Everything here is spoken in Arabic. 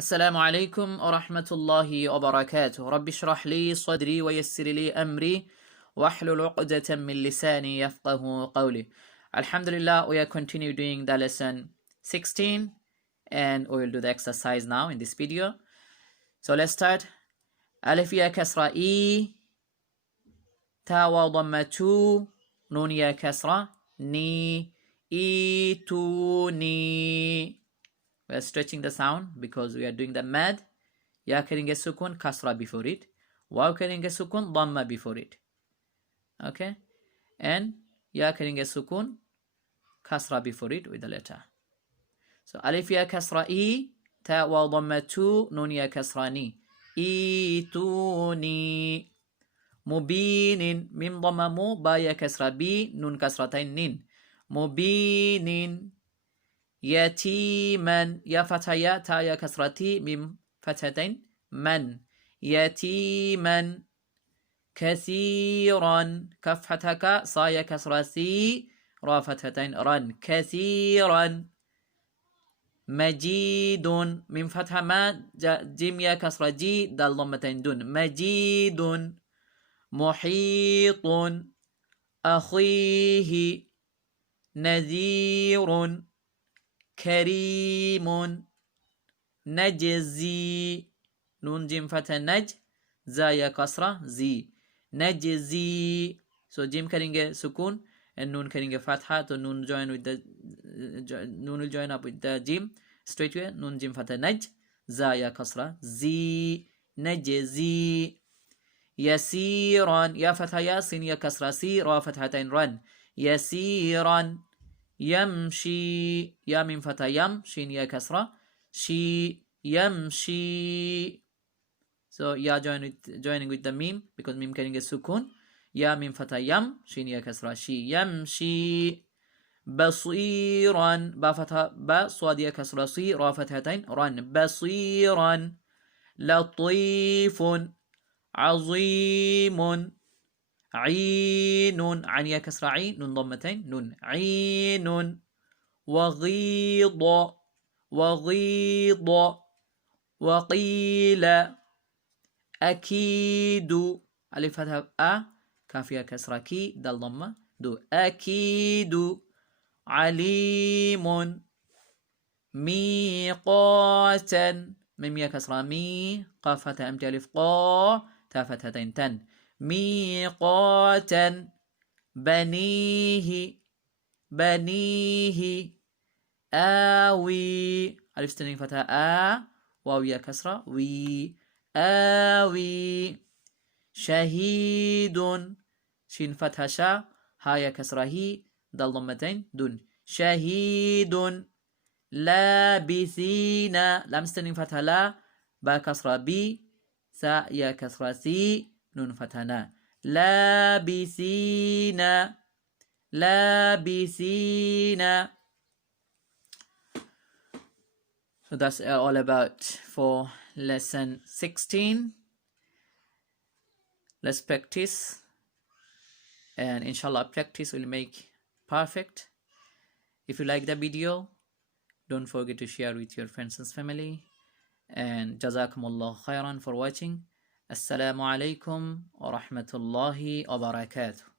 السلام عليكم ورحمة الله وبركاته. رب اشرح لي صدري ويسر لي أمري واحلل عقدة من لساني يفقه قولي. Alhamdulillah, we are continue doing the lesson 16 and we will do the exercise now in this video. So let's start. ألف يا كسرة إي، تا وضمة تو، نون يا كسرة ني، إي تو ني. We are stretching the sound because we are doing the mad. Ya carrying a sukun, kasra before it. Waw carrying a sukun, dhamma before it. Okay? And ya carrying a sukun, kasra before it with the letter. So alif ya kasra I, ta wa dhamma tu, nun ya kasra ni. I tu ni. Mubinin, mim dhamma mu, ba ya kasra bi, nun kasratain nin. Mubinin. يتيما يا فتايا تا يا كسرتي ميم فتاتين من يتيما كثيرا كف فتاكا صا يا كسرتي را فتاتين رن كثيرا مجيد ميم فتحة ما جيم يا كسرة جي دال ضمتين دون مجيد محيط أخيه نذير كريم نجزي نون جيم فتح نج زايا كسرة زي نجزي. So جيم كرينجة سكون and نون كرينجة فتحة. So نون join with the نون will join up with the جيم straight way. نون جيم فتح نج زايا كسرة زي نجزي. يسيرا يا فتح ياسين يا كسرة سي را فتحتين رن يسيرا. يمشي يا من فتح يم شين يا كسرة شي يمشي. So ya joining with the meme because meme carrying a sukun. Ya min فتح يم شين يا كسرة شي يمشي. بصيرا با فتح با صاد يا كسرة صي را فتحتين رن بصيرا. لطيف عظيم عين عن يا كسر عين نون ضمتين نون عين. وغيض وغيض وقيل أكيد ألف فتحة أ كاف يا كسر كي دال ضمة دو أكيد. عليم ميقاتا ميم يا كسر مي قاف فتحة أمتي ألف قا تا فتحتين تن ميقاتا. بنيه بنيه آوي ألف ستنين فتحة آ واو يا كسرة وي آوي. شهيد شين فتحة شا ها يا كسرة هي دال ضمتين دون شهيد. لابثين لام ستنين فتحة لا با كسرة بي سا يا كسرة سي نون فتحنا لابثين لابثين. So that's all about for lesson 16. Let's practice and inshallah practice will make perfect. If you like the video, don't forget to share with your friends and family, and jazakumullah khairan for watching. Assalamu alaikum wa rahmatullahi wa barakatuh.